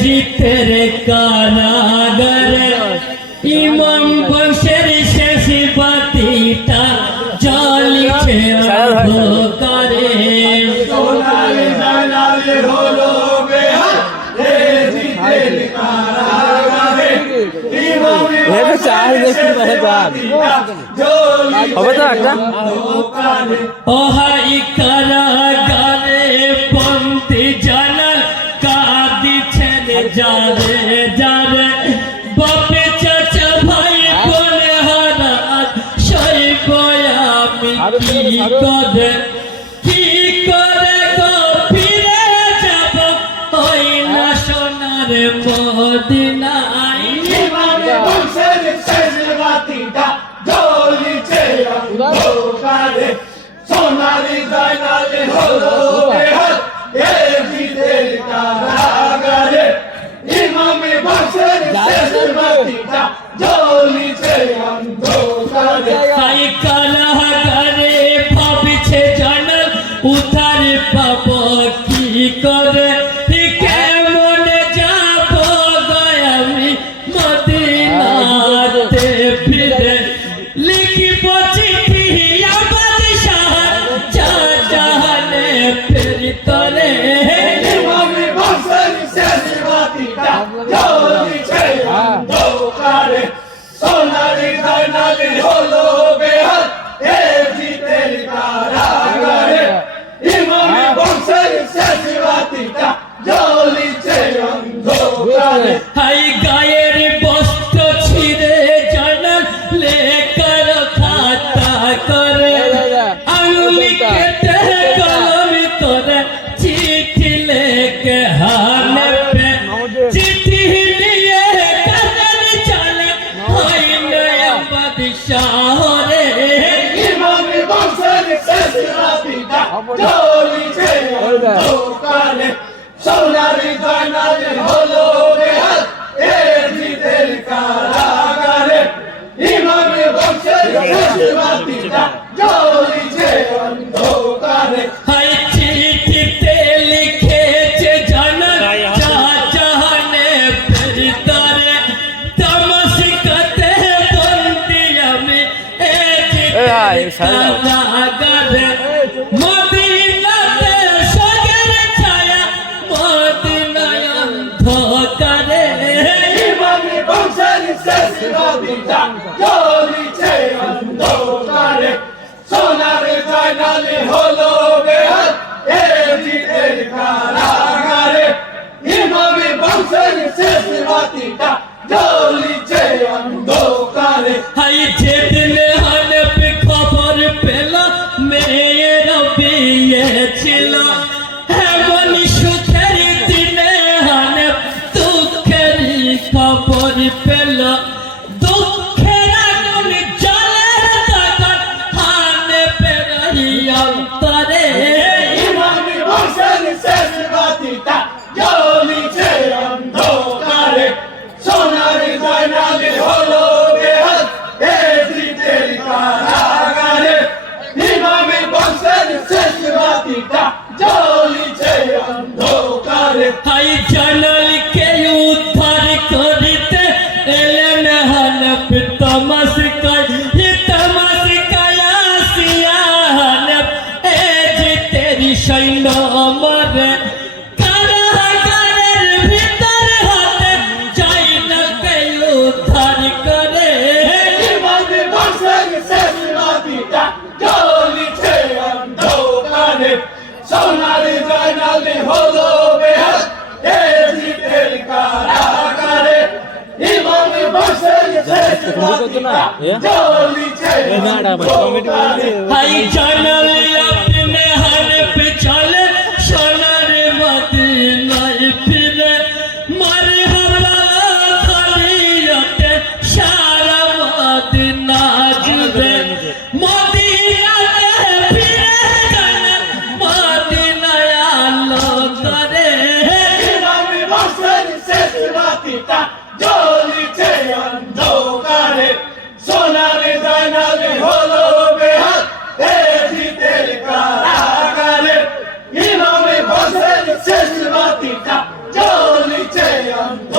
জিতের কারাগার ইমাম বংশের শেষ বাতিটা জ্বলিছে অন্ধকারে সোনালি জানালে হলো বেহাল এ জিতের কারাগারে ইমাম হবে তো একটা ওহাই কারাগারে বন্দি জানাল কাঁদিছেন যারে যারে বাপে চাচা ভাই বলে হারা সইব আমি কি করে গো ফিরে যাব ওই না সোনার মদিনায় ইমামে বংশের শেষ বাতিটা জ্বলিছে অন্ধকারে সোনালি জানালে হলো বেহাল এ জিতের কারাগারে ইমামে বংশের শেষ বাতিটা জ্বলিছে অন্ধকারে তাই কারাগারে ভাবছে জানাল উদ্ধার পাব কি করে কেমন যাব আমি মদিনাতে ফিরে লিখিব চিঠি আবাদ শাহজাহানে ফের তরে ইমামে বংশের শেষ বাতিটা জ্বলিছে অন্ধকারে সোনালি জানালে হলো বেহাল এ জিতের কারাগারে ইমামে বংশের শেষ বাতিটা জ্বলিছে অন্ধকারে হাই গায়ের বস্ত্র ছিঁড়ে জানাল লেকার খাতা করে আঙুলি কেটে কলম করে চিঠি লেকে হানে পে চিঠি নিয়ে কাজল চলে হয় নয়াবাদ শহরে ইমামে বংশের শেষ বাতিটা জ্বলিছে অন্ধকারে সোনালি জানালে হলো বেহাল এ জিতের কারাগারে ইমামে বংশের শেষ বাতিটা জ্বলিছে অন্ধকারে হাই চিঠিতে লিখেছে জানাল শাহজাহানে ফের তরে তামাশিকাতে বন্দি আমি কারাগারে মদিনাতে সগের ছায়া মদিনায় অন্ধকারে ইমামে বংশের শেষ বাতিটা জ্বলিছে অন্ধকারে সোনালি জানালে হলো বেহাল এ জিতের কারাগারে ইমামে বংশের শেষ বাতিটা জ্বলিছে অন্ধকারে হাই যেদিন হানফ খবর পেল মেয়ের বিয়ে ছিল এমন সুখের দিনে হানফ দুঃখের খবর পেল দুঃখের আগুন জ্বলে তখন হানফের অন্তরে ইমামে বংশের শেষ বাতিটা জ্বলিছে অন্ধকারে সোনালি জানালে হলো বেহাল এ জিতের কারাগারে ইমামে বংশের শেষ বাতিটা জ্বলিছে অন্ধকারে হাই জানালকে উদ্ধার করিতে এলেন হানফ তামাশিকায় আসিয়া হানফ এ জিতের সৈন্য মরে কারাগারের ভিতর হতে চাইনাকে উদ্ধার করে ইমামে বংশের শেষ বাতিটা জ্বলিছে অন্ধকারে সোনালি জানালে হলো বেহাল এ জিতের কারাগারে ইমামে বংশের শেষ বাতিটা জ্বলিছে অন্ধকারে হাই জানাল আপনি হানফ চলে সোনার মদিনায় ফিরে মারহাবা খালিয়তে সারা মদিনা জুড়ে মদিনাতে ফিরে জানাল মদিনায় আলো করে ইমামে বংশের শেষ বাতিটা জ্বলিছে অন্ধকারে সোনালি জানালে হলো বেহাল এ জিতের কারাগারে ইমামে বংশের শেষ বাতিটা জ্বলিছে অন্ধকারে